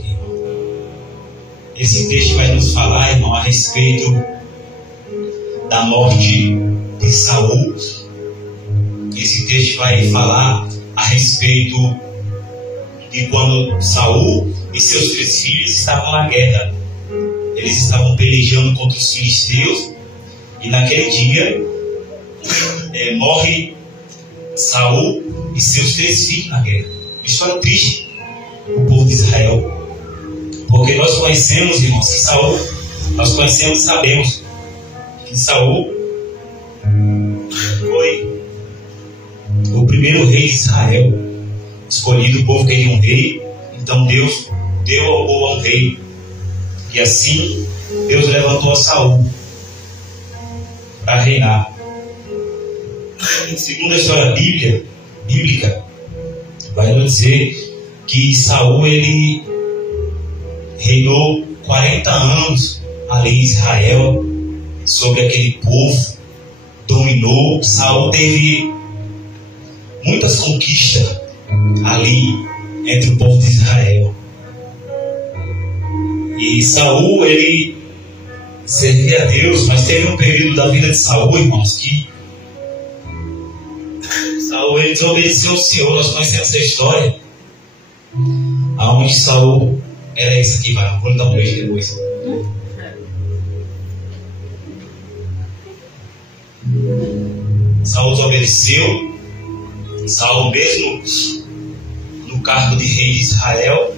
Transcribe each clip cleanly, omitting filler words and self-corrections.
aqui. Esse texto vai nos falar, irmão, a respeito da morte de Saul. Esse texto vai falar a respeito de quando Saul e seus 3 filhos estavam na guerra. Eles estavam pelejando contra os filisteus. E naquele dia morre Saul e seus 3 filhos na guerra. História triste o povo de Israel. Porque nós conhecemos, irmãos, que Saul, nós conhecemos e sabemos que Saul foi o primeiro rei de Israel. Escolhido, o povo queria um rei. Então Deus deu ao povo um rei. E assim Deus levantou a Saul para reinar. Segundo a história bíblica, vai nos dizer que Saul ele reinou 40 anos ali em Israel, sobre aquele povo, dominou. Saul teve muitas conquistas ali entre o povo de Israel. E Saul ele servia a Deus, mas teve um período da vida de Saul, irmãos, que Saul ele desobedeceu ao Senhor. Nós conhecemos essa história, aonde Saul era isso aqui, vai, vou dar um beijo depois. Saul desobedeceu. Saul, mesmo no cargo de rei de Israel,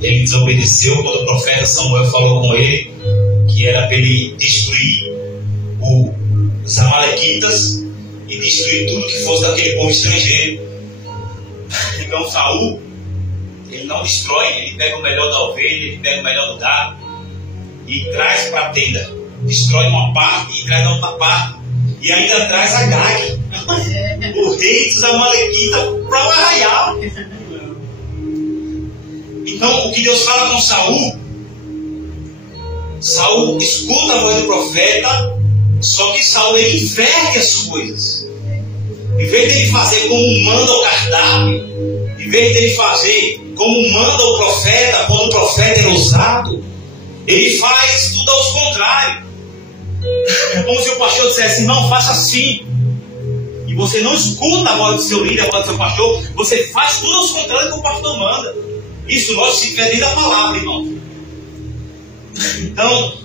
ele desobedeceu quando o profeta Samuel falou com ele que era para ele destruir os amalequitas e destruir tudo que fosse daquele povo estrangeiro. Então Saul, ele não destrói, ele pega o melhor da ovelha, ele pega o melhor do gado e traz para a tenda. Destrói uma parte e traz a outra parte. E ainda traz a Gag, o rei dos amalequitas, para o arraial. Então, o que Deus fala com Saul, Saul escuta a voz do profeta, só que Saul ele inverte as coisas. Em vez de ele fazer como manda o cardápio, em vez de ele fazer como manda o profeta, quando o profeta é usado, ele faz tudo aos contrários. É como se o pastor dissesse: não, faça assim. E você não escuta a voz do seu líder, a voz do seu pastor, você faz tudo aos contrários que o pastor manda. Isso nós se perdemos da palavra, irmão. Então,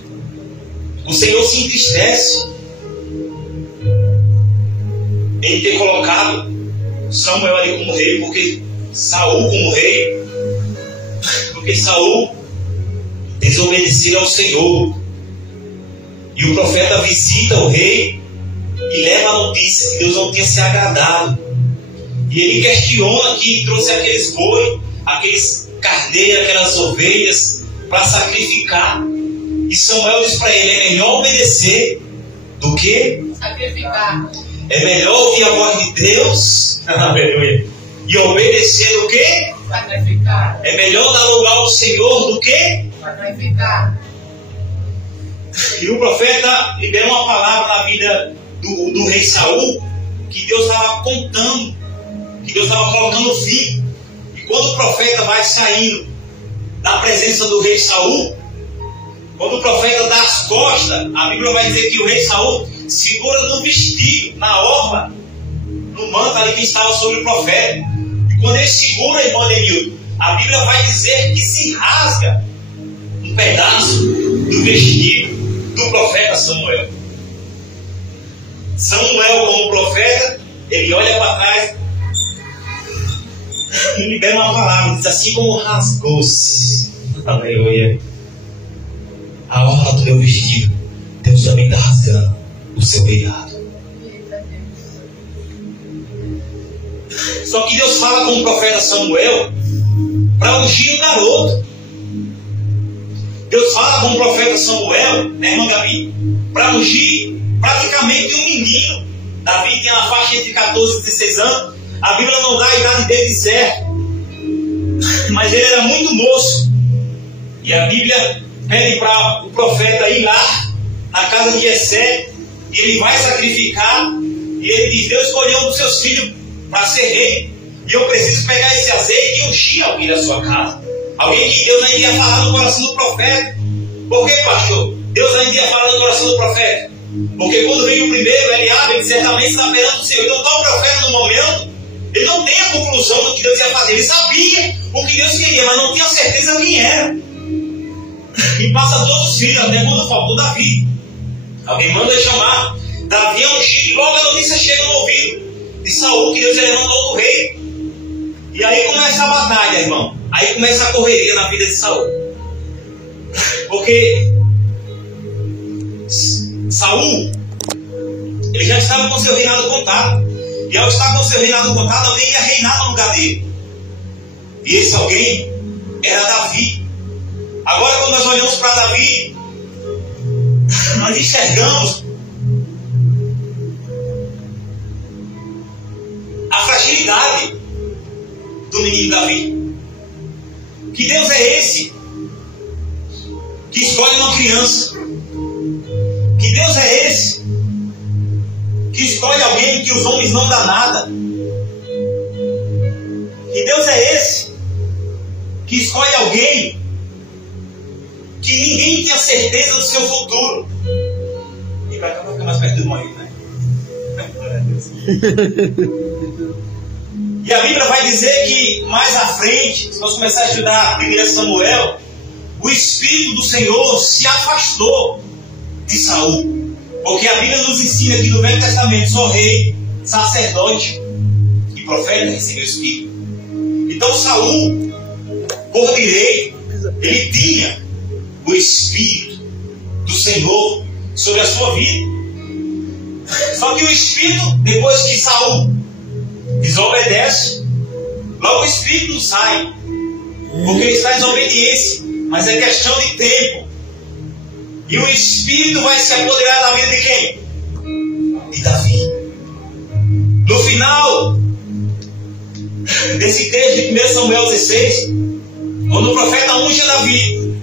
o Senhor se entristece em ter colocado Samuel ali como rei, porque Saul como rei, porque Saul desobedeceu ao Senhor. E o profeta visita o rei e leva a notícia que Deus não tinha se agradado. E ele questiona que trouxe aqueles boi, aqueles carneiros, aquelas ovelhas para sacrificar. E Samuel diz para ele: é melhor obedecer do que sacrificar. É melhor ouvir a voz de Deus e obedecer do que sacrificar. É melhor dar lugar ao Senhor do que sacrificar. E o profeta libera uma palavra na vida do rei Saul, que Deus estava contando, que Deus estava colocando fim. E quando o profeta vai saindo da presença do rei Saul, quando o profeta dá as costas, a Bíblia vai dizer que o rei Saul segura no vestido, na orla, no manto ali que estava sobre o profeta. E quando ele segura, irmão Denildo, a Bíblia vai dizer que se rasga um pedaço do vestido do profeta Samuel. Samuel, como profeta, ele olha para trás e libera uma palavra, diz assim: como rasgou-se, aleluia, a orla do meu vestido, Deus também está rasgando o seu reinado. Só que Deus fala com o profeta Samuel para ungir o garoto. Deus fala com o profeta Samuel, né, irmã Gabi, para ungir praticamente um menino. Davi tinha na faixa entre 14 e 16 anos. A Bíblia não dá a idade dele de certo, mas ele era muito moço. E a Bíblia pede para o profeta ir lá na casa de Jessé, e ele vai sacrificar. E ele diz: Deus escolheu um dos seus filhos para ser rei. E eu preciso pegar esse azeite e ungir alguém da sua casa. Alguém que Deus ainda ia falar no coração do profeta. Por que, pastor? Deus ainda ia falar no coração do profeta. Porque quando veio o primeiro, Eliabe, ele certamente está perante o Senhor. Então, o profeta no momento, ele não tem a conclusão do que Deus ia fazer. Ele sabia o que Deus queria, mas não tinha certeza quem era. E passa todos os filhos, até quando faltou Davi. Alguém manda chamar. Davi é ungido, e logo a notícia chega no ouvido de Saul, que Deus ia levantar outro rei. E aí começa a batalha, irmão. Aí começa a correria na vida de Saul. Porque Saul, ele já estava com seu reinado contado. E ao estar com seu reinado contado, alguém ia reinar no lugar dele. E esse alguém era Davi. Agora, quando nós olhamos para Davi, nós enxergamos a fragilidade do menino Davi. Que Deus é esse que escolhe uma criança? Que Deus é esse que escolhe alguém que os homens não dão nada? Que Deus é esse que escolhe alguém que ninguém tinha certeza do seu futuro? E para cá vai ficar mais perto do morrer, né? E a Bíblia vai dizer que mais à frente, se nós começarmos a estudar 1 Samuel, o Espírito do Senhor se afastou de Saul. Porque a Bíblia nos ensina que no Velho Testamento só rei, sacerdote e profeta recebeu o Espírito. Então Saul, por direito, ele tinha o Espírito do Senhor sobre a sua vida. Só que o Espírito, depois que Saul desobedece, logo o Espírito sai, porque ele está em desobediência, mas é questão de tempo. E o Espírito vai se apoderar da vida de quem? De Davi. No final desse texto de 1 Samuel 16, quando o profeta unge Davi,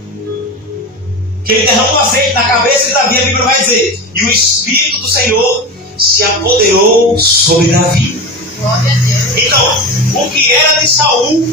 que ele derrama o azeite na cabeça de Davi, a Bíblia vai dizer: e o Espírito do Senhor se apoderou sobre Davi. Então, o que era de Saul,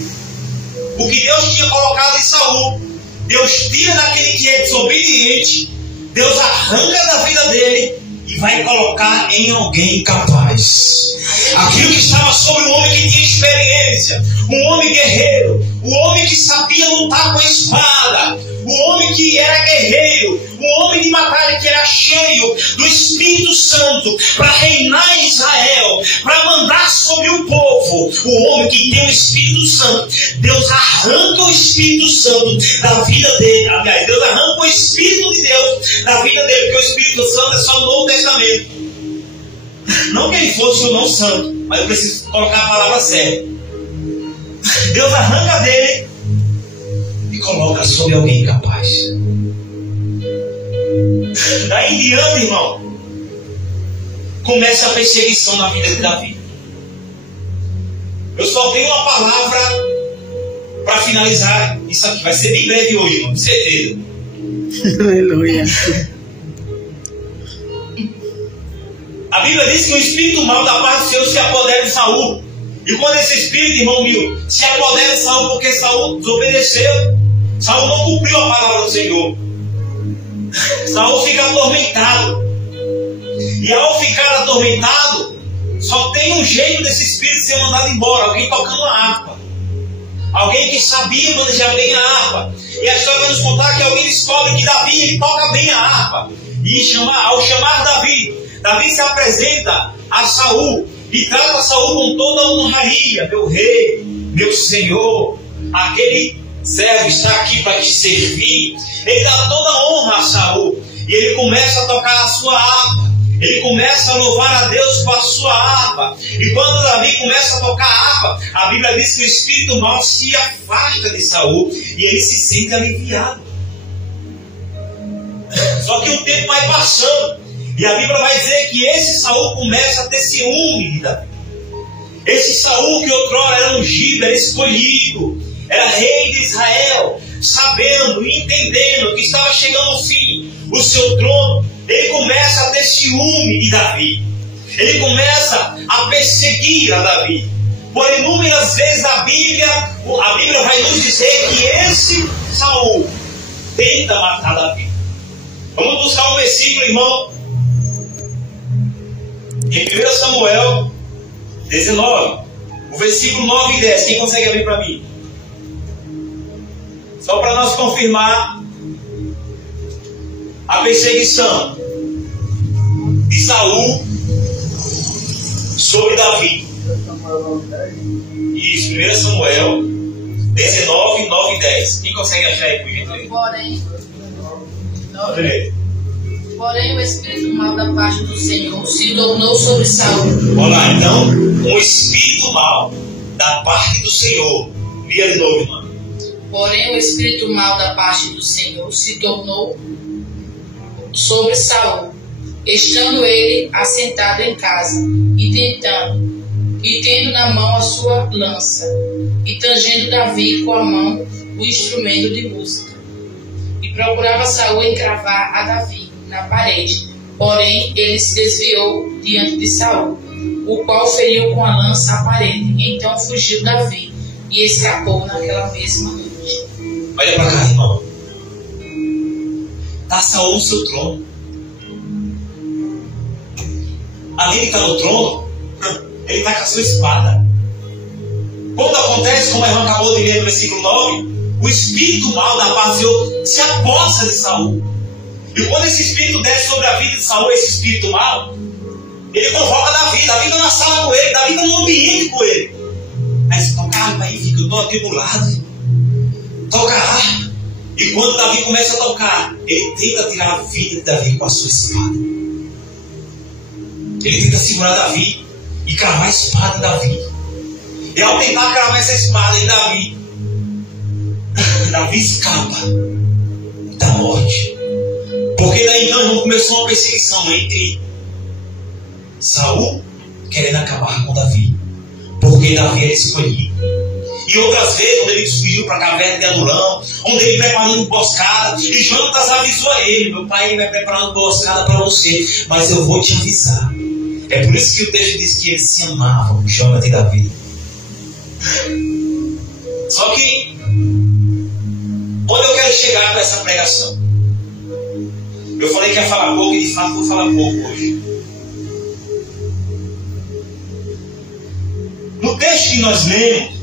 o que Deus tinha colocado em Saul, Deus tira daquele que é desobediente, Deus arranca da vida dele e vai colocar em alguém capaz. Aquilo que estava sobre um homem que tinha experiência, um homem guerreiro, um homem que sabia lutar com a espada, um homem que era guerreiro, um homem de batalha que era cheio do Espírito Santo para reinar em Israel, para mandar sobre o povo. O homem que tem o Espírito Santo, Deus arranca o Espírito Santo da vida dele. Aliás, Deus arranca o Espírito de Deus da vida dele, porque o Espírito Santo é só no Novo Testamento. Não que ele fosse o não santo, mas eu preciso colocar a palavra certa. Deus arranca dele e coloca sobre alguém capaz. Daí em diante, irmão, começa a perseguição na vida de Davi. Eu só tenho uma palavra para finalizar isso aqui. Vai ser bem breve hoje, irmão, com certeza. Aleluia. A Bíblia diz que o espírito mau da parte do Senhor se apodera de Saul. E quando esse espírito, irmão meu, se apodera de Saul, porque Saul desobedeceu, Saul não cumpriu a palavra do Senhor, Saul fica atormentado. E ao ficar atormentado, só tem um jeito desse espírito ser mandado embora: alguém tocando a harpa, alguém que sabia manejar bem a harpa. E a história vai nos contar que alguém descobre que Davi, ele toca bem a harpa. E ao chamar Davi se apresenta a Saul e trata Saul com toda a honraria: meu rei, meu senhor, aquele servo está aqui para te servir. Ele dá toda a honra a Saul e ele começa a tocar a sua harpa. Ele começa a louvar a Deus com a sua harpa. E quando Davi começa a tocar a harpa, a Bíblia diz que o espírito mau se afasta de Saul e ele se sente aliviado. Só que o tempo vai passando e a Bíblia vai dizer que esse Saul começa a ter ciúme de Davi. Esse Saul que outrora era ungido, era escolhido, era rei de Israel, sabendo e entendendo que estava chegando ao fim o seu trono, ele começa a ter ciúme de Davi. Ele começa a perseguir a Davi. Por inúmeras vezes a Bíblia vai nos dizer que esse Saul tenta matar Davi. Vamos buscar um versículo, irmão, em 1 Samuel 19, o versículo 9 e 10. Quem consegue abrir para mim? Só para nós confirmar a perseguição de Saul sobre Davi. Isso, 1 Samuel 19, 9 e 10. Quem consegue achar aí, por gentileza? Porém, o espírito mau da parte do Senhor se tornou sobre Saul. Olha lá, então, o espírito mau da parte do Senhor. Lia de novo, irmão. Porém, o espírito mau da parte do Senhor se tornou sobre Saul, estando ele assentado em casa, e tendo na mão a sua lança, e tangendo Davi com a mão o instrumento de música. E procurava Saul encravar a Davi na parede, porém ele se desviou diante de Saul, o qual feriu com a lança a parede. Então fugiu Davi e escapou naquela mesma noite. Olha para cá, irmão. Está Saul no seu trono. Ali ele está no trono, ele está com a sua espada. Quando acontece, como a irmã acabou de ler no versículo 9, o espírito mau da parte do Senhor se aposta de Saul. E quando esse espírito desce sobre a vida de Saul, esse espírito mau, ele convoca Davi. Davi está na sala com ele, Davi está no ambiente com ele. Aí você toca harpa aí, fica, eu estou atribulado. Toca harpa. E quando Davi começa a tocar, ele tenta tirar a vida de Davi com a sua espada. Ele tenta segurar Davi e cravar a espada em Davi. E ao tentar cravar essa espada em Davi, Davi escapa da morte. Porque daí então começou uma perseguição entre Saul querendo acabar com Davi, porque Davi era escolhido. E outras vezes, quando ele fugiu para a caverna de Adulão, onde ele preparou uma emboscada, e Jonatas avisou a ele: meu pai vai preparar uma emboscada para você, mas eu vou te avisar. É por isso que o texto diz que eles se amavam, Jonatas e Davi. Só que, onde eu quero chegar com essa pregação? Eu falei que ia falar pouco e de fato vou falar pouco hoje. No texto que nós lemos,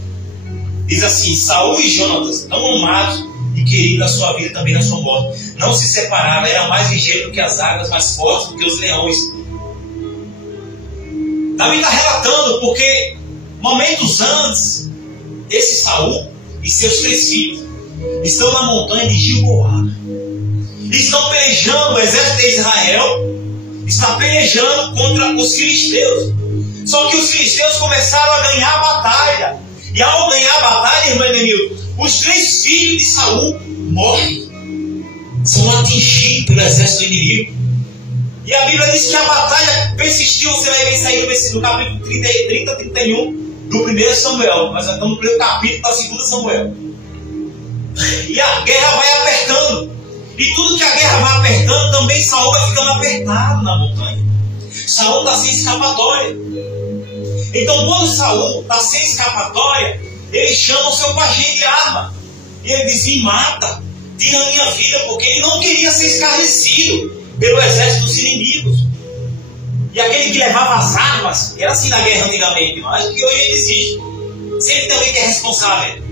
diz assim: Saul e Jonatas, tão amados e queridos na sua vida, também na sua morte, não se separavam, eram mais ligeiros do que as águas, mais fortes do que os leões. Davi está relatando porque momentos antes, esse Saul e seus 3 filhos estão na montanha de Gilboá. Estão pelejando, o exército de Israel está pelejando contra os filisteus. Só que os filisteus começaram a ganhar a batalha. E ao ganhar a batalha, irmão Edenilton, os 3 filhos de Saul morrem. São atingidos pelo exército do inimigo. E a Bíblia diz que a batalha persistiu. Você vai ver isso aí no capítulo 30 e 31 do 1 Samuel. Mas nós estamos no primeiro capítulo da 2 Samuel. E a guerra vai apertando. E tudo que a guerra vai apertando, também Saul vai ficando apertado na montanha. Saul está sem escapatória. Então, quando Saul está sem escapatória, ele chama o seu pajem de arma. E ele diz: me mata, tira a minha vida, porque ele não queria ser escarnecido pelo exército dos inimigos. E aquele que levava as armas, era assim na guerra antigamente, mas que hoje ele existe. Sempre tem alguém que é responsável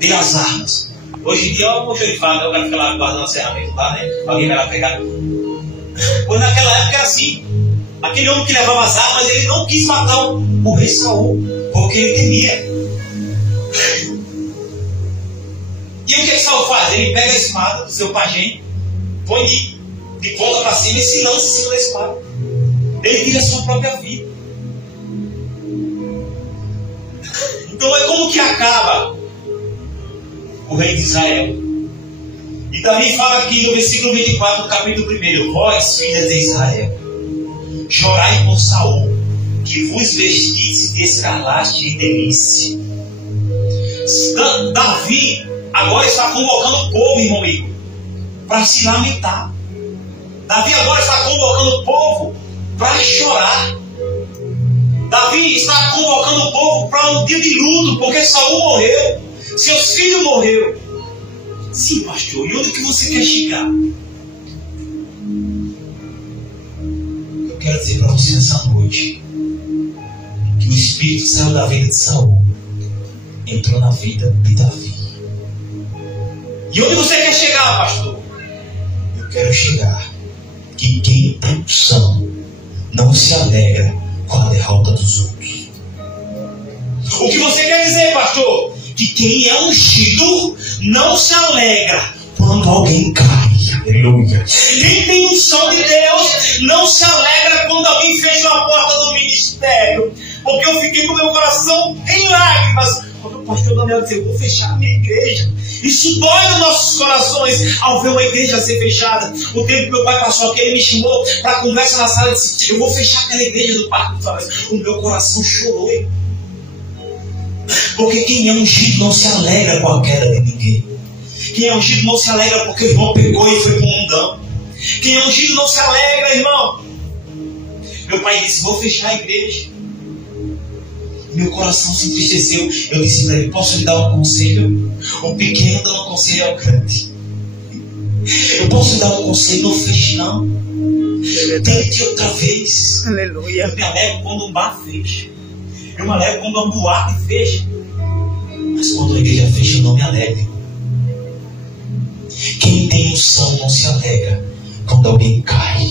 pelas armas. Hoje em dia, o xerifado, o cara fica lá guardando as ferramentas lá, né? Alguém vai lá pegar. Pois naquela época era assim. Aquele homem que levava as armas, ele não quis matar o rei Saul, porque ele temia. E o que Saul faz? Ele pega a espada do seu pajem, põe de ponta para cima e se lança em cima da espada. Ele tira a sua própria vida. Então é como que acaba o rei de Israel. E também fala aqui no versículo 24 do capítulo 1: vós, filhas de Israel, chorai por Saul, que vos vestisse de escarlate e delícia. Davi agora está convocando o povo, irmão amigo, para se lamentar. Davi agora está convocando o povo para chorar. Davi está convocando o povo para um dia de luto, porque Saul morreu, seus filhos morreram. Sim, pastor, e onde que você quer chegar? Eu quero dizer para você nessa noite que o Espírito saiu da vida de Saul, entrou na vida de Davi. E onde você quer chegar, pastor? Eu quero chegar que quem tem unção não se alegra com a derrota dos outros. O que você quer dizer, pastor? Que quem é ungido não se alegra quando alguém cai. Aleluia. Quem tem unção de Deus não se alegra quando alguém fecha a porta do ministério. Porque eu fiquei com o meu coração em lágrimas quando o pastor Daniel disse: eu vou fechar a minha igreja. Isso dói nos nossos corações ao ver uma igreja ser fechada. O tempo que meu pai passou aqui, ele me chamou para conversa na sala e disse: eu vou fechar aquela igreja do Parque do Flamengo. O meu coração chorou. Porque quem é ungido não se alegra com a queda de ninguém. Quem é ungido não se alegra porque o irmão pegou e foi para o mundão. Quem é ungido não se alegra, irmão. Meu pai disse: vou fechar a igreja. Meu coração se entristeceu. Eu disse para ele: posso lhe dar um conselho? O pequeno dá um conselho ao grande. Eu posso lhe dar um conselho? Não feche não. Tente outra vez. Aleluia. Eu me alegro quando um bar fecha. Eu me alegro quando uma boate fecha. Mas quando a igreja fecha, eu não me alegro. Quem tem unção não se alegra quando alguém cai.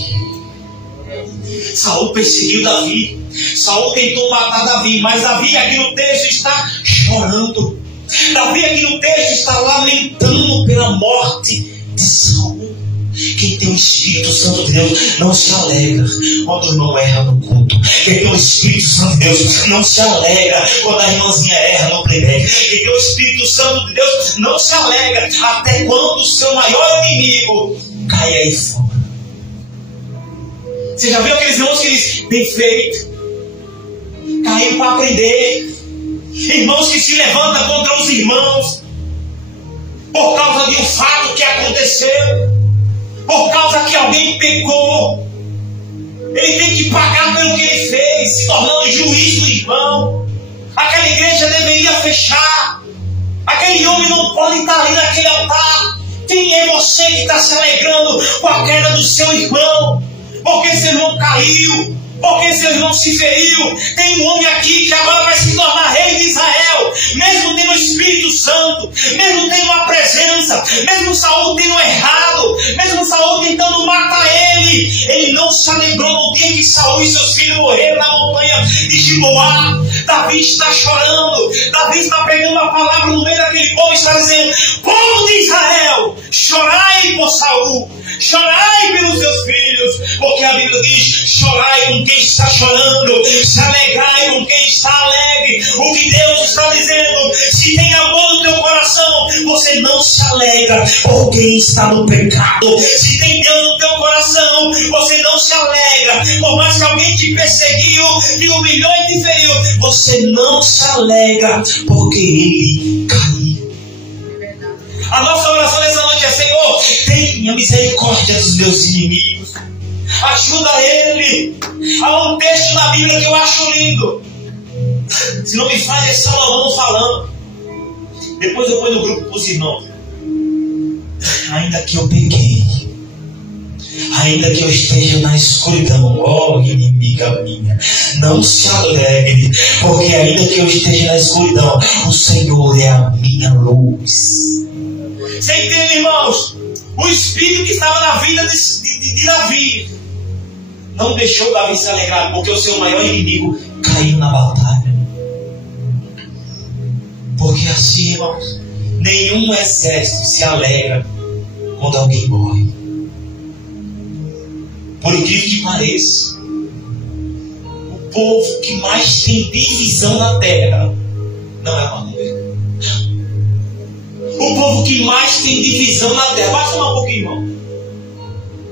Saul perseguiu Davi. Saul tentou matar Davi, mas Davi aqui no texto está chorando. Davi aqui no texto está lamentando pela morte de Saul. Quem tem o Espírito Santo de Deus não se alegra quando o irmão erra no culto. Quem tem o Espírito Santo de Deus não se alegra quando a irmãzinha erra no playback. Quem tem o Espírito Santo de Deus não se alegra até quando o seu maior inimigo cai aí fora. Você já viu aqueles irmãos que dizem: bem feito, caiu para aprender. Irmãos que se levantam contra os irmãos por causa de um fato que aconteceu, por causa que alguém pecou. Ele tem que pagar pelo que ele fez, se tornando juiz do irmão. Aquela igreja deveria fechar. Aquele homem não pode estar ali naquele altar. Quem é você que está se alegrando com a queda do seu irmão? Porque seu irmão caiu, porque seu irmão se feriu. Tem um homem aqui que agora vai se tornar rei de Israel, mesmo tendo o Espírito Santo, mesmo tendo a presença, mesmo Saul tendo errado, mesmo Saul tentando matar ele não se alegrou no dia que Saul e seus filhos morreram na montanha de Gibeá. Davi está chorando. Davi está pegando a palavra no meio daquele povo e está dizendo: povo de Israel, chorai por Saul, chorai pelos seus filhos, porque a Bíblia diz: chorai com quem está chorando, se alegrai com quem está alegre. O que Deus está dizendo: se tem amor no teu coração, você não se alegra por quem está no pecado. Se tem Deus no teu coração, você não se alegra por mais que alguém te perseguiu, te humilhou e te feriu. Você não se alegra porque ele caiu. A nossa oração nessa noite é: Senhor, tenha misericórdia dos meus inimigos. Ajuda ele. Há um texto na Bíblia que eu acho lindo. Se não me falha, é Salomão falando. Depois eu ponho no grupo para os irmãos. Ainda que eu peguei, ainda que eu esteja na escuridão, ó inimiga minha, não se alegre, porque ainda que eu esteja na escuridão, o Senhor é a minha luz. Você entende, irmãos? O Espírito que estava na vida de Davi não deixou Davi se alegrar, porque o seu maior inimigo caiu na batalha. Porque assim, irmãos, nenhum exército se alegra quando alguém morre. Por incrível que pareça, o povo que mais tem divisão na terra não é Manoel. O povo que mais tem divisão na terra. Baixa um pouquinho, irmão.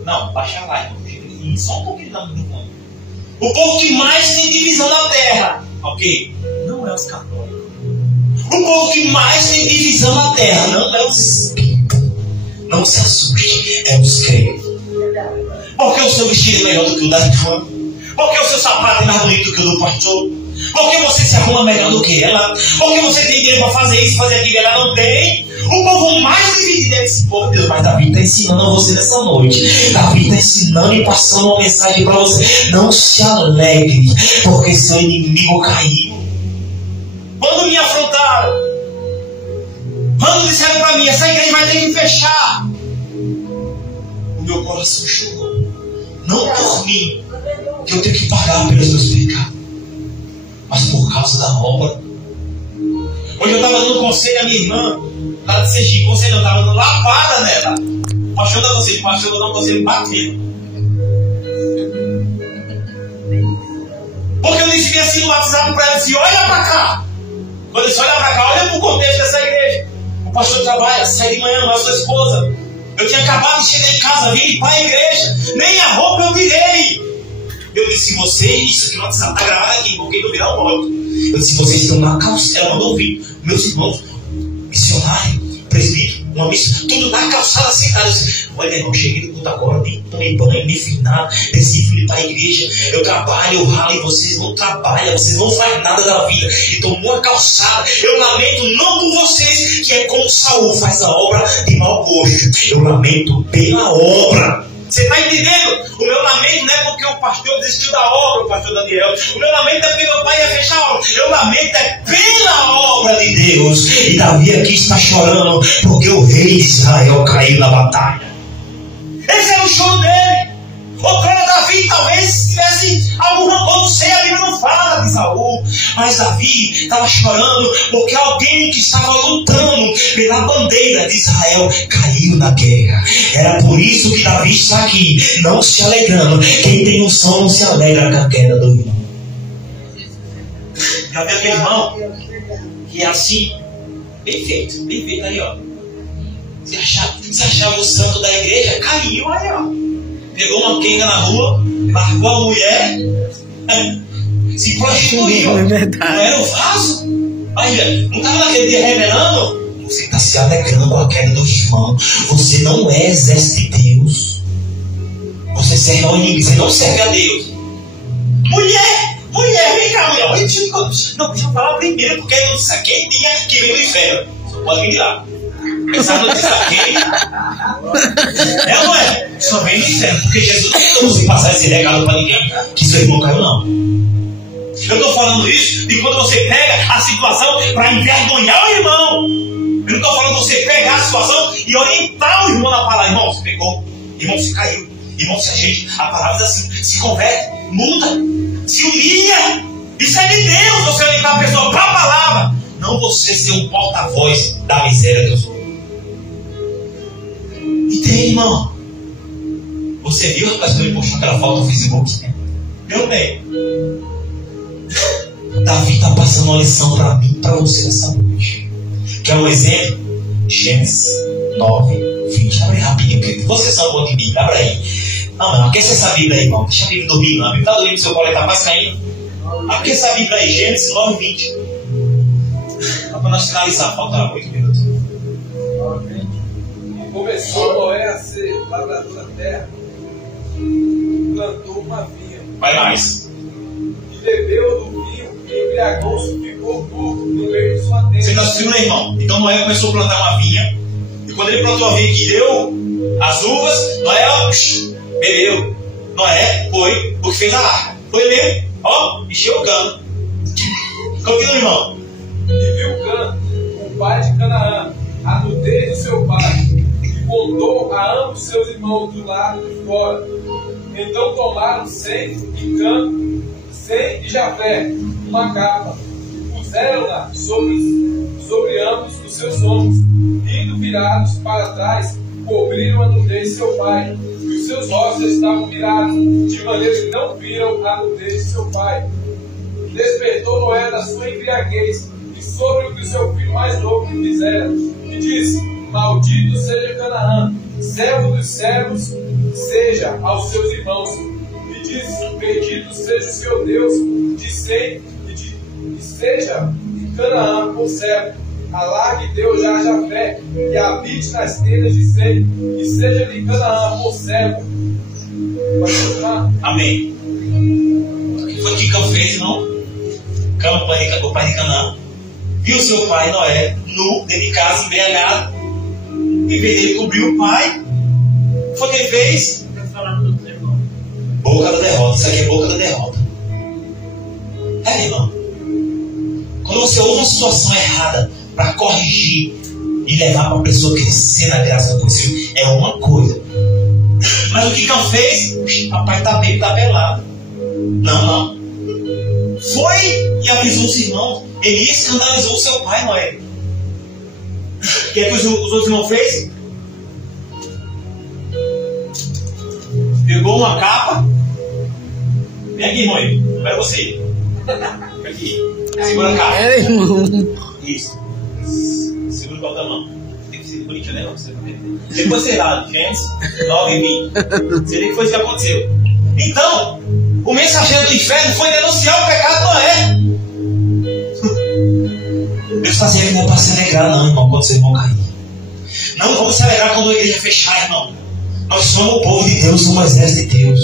Não, baixa lá, irmão. Só um pouquinho da mão. O povo que mais tem divisão na terra, ok? Não é os católicos. O povo que mais tem divisão na terra não é os espíritos. Não se assuste, é os crentes. Porque o seu vestido é melhor do que o da irmã. Por que o seu sapato é mais bonito que o do pastor? Por que você se arruma melhor do que ela? Por que você tem dinheiro para fazer isso, fazer aquilo? Ela não tem. O povo mais dividido é esse povo. Deus, mas Davi está ensinando a você nessa noite. Davi está ensinando e passando uma mensagem para você. Não se alegre, porque seu inimigo caiu. Quando me afrontaram, quando disseram para mim, essa igreja vai ter que fechar, o meu coração chorou. Não por mim, que eu tenho que pagar pelos meus pecados, mas por causa da obra. Hoje eu estava dando conselho à minha irmã, lá de Sergipe. Conselho, eu estava dando lapada nela. O pastor dá conselho, o pastor dá um conselho batendo. Porque eu disse assim no WhatsApp para ela assim: olha para cá. Quando eu disse olha para cá, olha para o contexto dessa igreja. O pastor trabalha, sai de manhã, a sua esposa. Eu tinha acabado de chegar em casa, vim para a igreja, nem a roupa eu virei. Eu disse, vocês, isso aqui no WhatsApp está gravado aqui, porque não virar o modo. Eu disse, vocês estão na calçada, ela mandou ouvir. Meus irmãos, missionário, presbítero, uma missa, tudo na calçada sentado. Eu disse, olha, irmão, cheguei do culto agora, nem tomei banho, nem fiz nada, decidi ir para a igreja. Eu trabalho, eu ralo, e vocês não trabalham, vocês não fazem nada da vida. E tomou a calçada. Eu lamento não por vocês, que é como Saul faz a obra de mau gosto. Eu lamento pela obra. Você está entendendo? O meu lamento não é porque o pastor desistiu da obra, o pastor Daniel. O meu lamento é porque meu pai ia fechar a obra. O meu lamento é pela obra de Deus. E Davi aqui está chorando porque o rei de Israel caiu na batalha. Esse é o choro dele. Outrora Davi talvez tivesse algum rancor, não sei, a Bíblia não fala de Saul. Mas Davi estava chorando porque alguém que estava lutando pela bandeira de Israel caiu na guerra. Era por isso que Davi está aqui, não se alegrando. Quem tem um som não se alegra com a queda do irmão. Já viu aquele irmão que é assim, bem feito aí, ó. Você achava o santo da igreja, caiu aí, ó. Pegou uma quenga na rua, largou a mulher, se prostituiu. É verdade. Não era o vaso? Aí, não estava naquele dia revelando? Você está se alegrando com a queda do irmão. Você não é exército de Deus. Você serve ao inimigo, você não serve a Deus. Mulher, vem cá, mulher. Não, deixa eu falar primeiro, porque eu disse quem tinha que vir do inferno. Só pode vir de lá. Essa notícia aqui é ou não é? Só vem do inferno, porque Jesus não tem como passar esse recado para ninguém que seu irmão caiu, não. Eu estou falando isso de quando você pega a situação para envergonhar o irmão. Eu não estou falando de você pegar a situação e orientar o irmão na palavra. Irmão, você pegou, irmão, você caiu, irmão, se ajeite. A palavra diz assim: se converte, muda, se humilha. Isso é de Deus, você orientar a pessoa para a palavra, não você ser um porta-voz da miséria dos outros. Entende, irmão? Você viu, rapaz, quando ele postou aquela foto no Facebook? Meu bem, Davi está passando uma lição para mim e para você nessa noite. Quer um exemplo? Gênesis 9, 20. Abre rapidinho, querido. Você sabe o de Bíblia, abre aí. Não, aquece essa Bíblia aí, irmão. Deixa a Bíblia dormir, não. A Bíblia está dormindo, seu colo está quase caindo. Aquece essa Bíblia aí, Gênesis 9, 20. Só para nós finalizar, falta 8 minutos. Começou Noé a ser lavrador da terra, plantou uma vinha. Vai mais. E bebeu do vinho e embriagou-se, ficou turvo no meio de sua tenda. Você está assistindo, né, irmão? Então Noé começou a plantar uma vinha. E quando ele plantou a vinha que deu as uvas, Noé bebeu. Noé foi o que fez a arca. Foi mesmo. Ó, encheu o cano. Continua, irmão. E viu Cã, o pai de Canaã, a nudez do seu pai, contou a ambos seus irmãos do lado de fora. Então tomaram Sem e Cã, Sem e Jafé, uma capa, e puseram-na sobre ambos os seus ombros, indo virados para trás, cobriram a nudez de seu pai, e os seus rostos estavam virados, de maneira que não viram a nudez de seu pai. Despertou Noé da sua embriaguez, e sobre o que seu filho mais novo fizera, e disse: maldito seja Canaã, servo dos servos, seja aos seus irmãos. E disse: bendito seja o seu Deus de Sem e seja de Canaã por servo. Alargue Deus já a Jafé e habite nas tendas de Sem e seja de Canaã por servo. Pode continuar? Amém. foi o que Cã fez, irmão? Cã, o pai de Canaã, viu seu pai Noé nu, dentro de casa, embriagado. Em vez dele cobrir o pai, foi o que ele fez? Boca da derrota. Isso aqui é boca da derrota. É, irmão. Quando você ouve uma situação errada para corrigir e levar para a pessoa crescer na graça do Senhor, é uma coisa. Mas o que Cã fez? Papai está bem, está pelado. Não. Foi e avisou os irmãos. Ele escandalizou o seu pai, Noé. O que os outros irmãos fez? Pegou uma capa. Vem aqui, irmão. Espera você. Aqui. Segura a capa. É, irmão. Isso. Segura o pau da mão. Tem que ser bonitinho, né? Depois você lá, Gênesis 9:20. Você nem que foi isso que aconteceu. Então, o mensageiro do inferno foi denunciar o pecado de Noé. Deus está dizendo que não é para se alegrar, não, irmão, quando vocês vão cair. Não vamos se alegrar quando a igreja fechar, irmão. Nós somos o povo de Deus, somos o exército de Deus.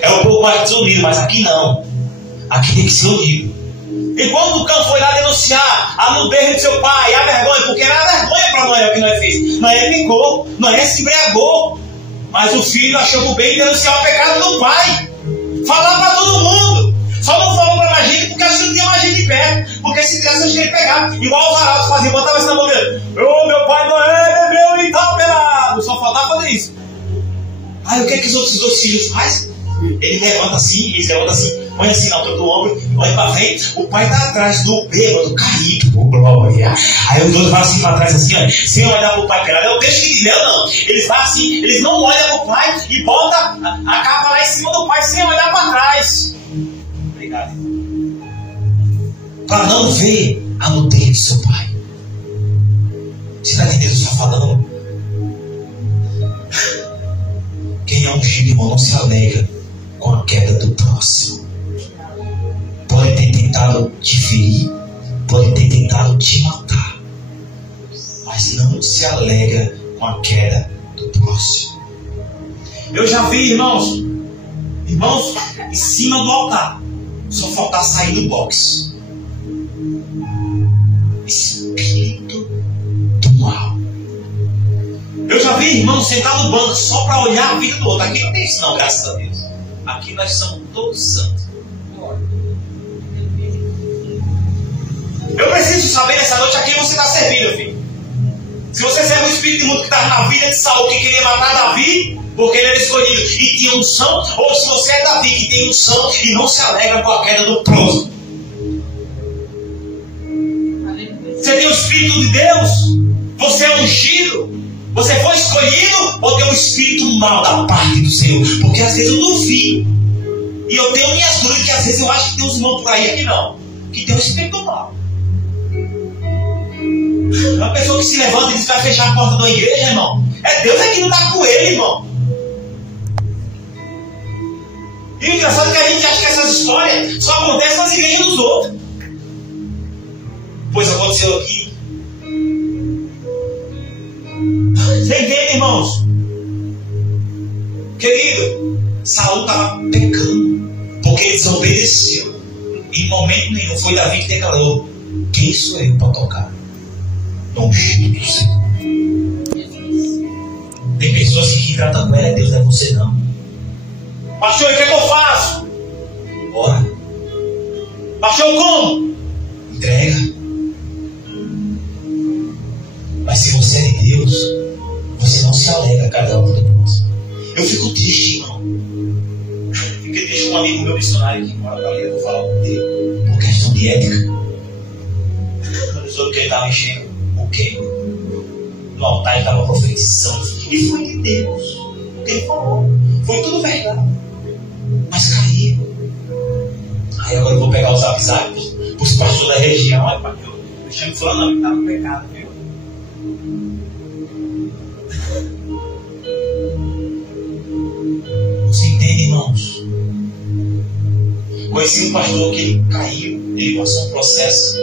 É o povo mais desunido, mas aqui não. Aqui tem que ser unido. E quando o Cã foi lá denunciar a nudez de seu pai, a vergonha, porque era a vergonha para Noé o que Noé fez. Noé pecou, Noé se embriagou. Mas o filho achou por bem denunciar o pecado do pai. Falar para todo mundo. Só não falou para mais gente porque acho que não tinha mais gente perto. Porque se tivesse, a gente ia pegar. Igual os arados faziam, botava isso na mão dele. Meu pai Noé bebeu e estava pelado. Só faltava fazer isso. Aí o que é que os outros dois filhos fazem? Ele levanta assim, eles levantam assim, põe assim na altura do ombro, olha para frente, o pai está atrás do bêbado, caído, glória. Aí os dois vão assim para trás, assim, ó, sem olhar para o pai pelado. É o texto que diz, não. Eles vão assim, eles não olham para o pai e botam a capa lá em cima do pai sem olhar para trás. Obrigado. Para não ver a nudez do seu pai. Você está entendendo o que eu estou falando? Quem é ungido, irmão, não se alegra com a queda do próximo. Pode ter tentado te ferir, pode ter tentado te matar, mas não se alegra com a queda do próximo. Eu já vi irmãos em cima do altar, só faltar sair do box. Espírito do mal. Eu já vi irmãos sentados no banco só para olhar a vida do outro. Aqui não tem isso não, graças a Deus. Aqui nós somos todos santos. Eu preciso saber nessa noite a quem você está servindo, filho. Se você serve o espírito imundo que estava na vida de Saul, que queria matar Davi, porque ele era escolhido e tinha unção, ou se você é Davi que tem unção e não se alegra com a queda do próximo. Você tem o Espírito de Deus, você é ungido, você foi escolhido, ou tem um espírito mal da parte do Senhor? Porque às vezes eu duvido, e eu tenho minhas dúvidas, que às vezes eu acho que tem uns irmãos por aí, aqui não, que tem um espírito mal. Uma pessoa que se levanta e diz que vai fechar a porta da igreja, irmão, é Deus que não está com ele, irmão. E o engraçado é que a gente acha que essas histórias só acontecem nas igrejas dos outros. Pois aconteceu aqui. Você entende, irmãos? Querido, Saul estava pecando porque ele desobedeceu. Em momento nenhum foi Davi que declarou: quem sou eu para tocar no ungido do Senhor? Tem pessoas que tratam com ela, é Deus, não é você não. Pastor, o que é que eu faço? Ora. Pastor, como? Entrega. Mas se você é de Deus, você não se alegra cada um do próximo. Eu fico triste, irmão. Fiquei triste com um amigo meu missionário que mora ali, eu vou falar com ele, por questão de ética. Quando soube que ele estava enchendo o quê? No altar ele estava profetizando. E foi de Deus. O que ele falou. Foi tudo verdade. Mas caiu. Aí agora eu vou pegar os zap para os pastores da região. Olha, pastor, eu chamo falando, não, está no pecado, viu? Você entende, irmãos? Conheci um pastor que ele caiu, ele passou um processo.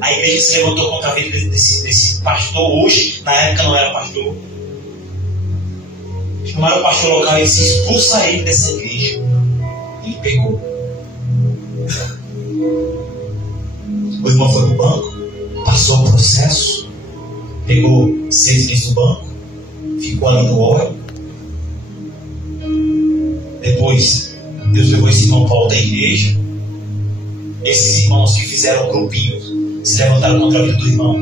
A igreja se levantou contra a vida desse pastor hoje, na época não era pastor. Chamaram o pastor local e disse: expulsa ele dessa igreja. Ele pegou. O irmão foi no banco, passou o processo, pegou 6 meses no banco, ficou ali no óleo. Depois, Deus levou esse irmão para outra igreja. Esses irmãos que fizeram grupinhos se levantaram contra a vida do irmão,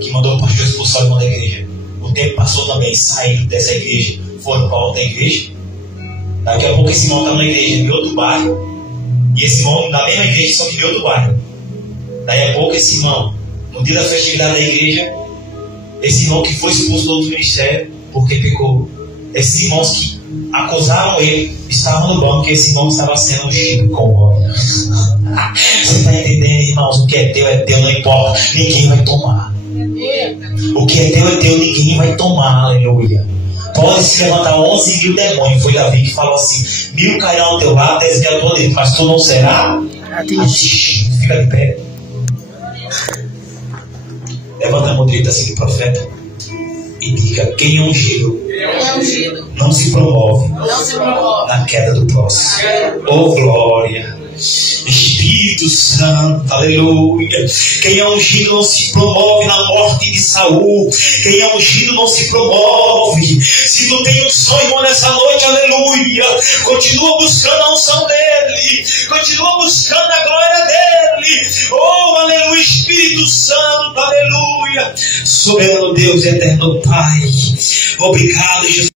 que mandou o pastor expulsar o irmão da igreja. O tempo passou também, saíram dessa igreja, foram para outra igreja. Daqui a pouco esse irmão está numa igreja em outro bairro, e esse irmão na mesma igreja, só que em outro bairro. Daí a pouco esse irmão, no dia da festividade da igreja, esse irmão que foi expulso do outro ministério porque pecou, esses irmãos que acusaram ele estavam no banco, e esse irmão estava sendo ungido com óleo. Você está entendendo, irmãos? O que é teu, não importa, ninguém vai tomar. O que é teu, ninguém vai tomar, aleluia. Pode se levantar 11 mil demônios. Foi Davi que falou assim: 1000 cairão ao teu lado, 10 mil ao teu direito, mas tu não será atingido. Fica de pé. Levanta a mão direita assim do profeta e diga: quem é ungido não se promove na queda do próximo. Oh glória, Espírito Santo, aleluia. Quem é ungido não se promove na morte de Saul. Quem é ungido não se promove. Se tu tem um sonho nessa noite, aleluia, continua buscando a unção dele, continua buscando a glória dele. Oh aleluia, Espírito Santo, aleluia. Soberano Deus, eterno Pai, obrigado, Jesus.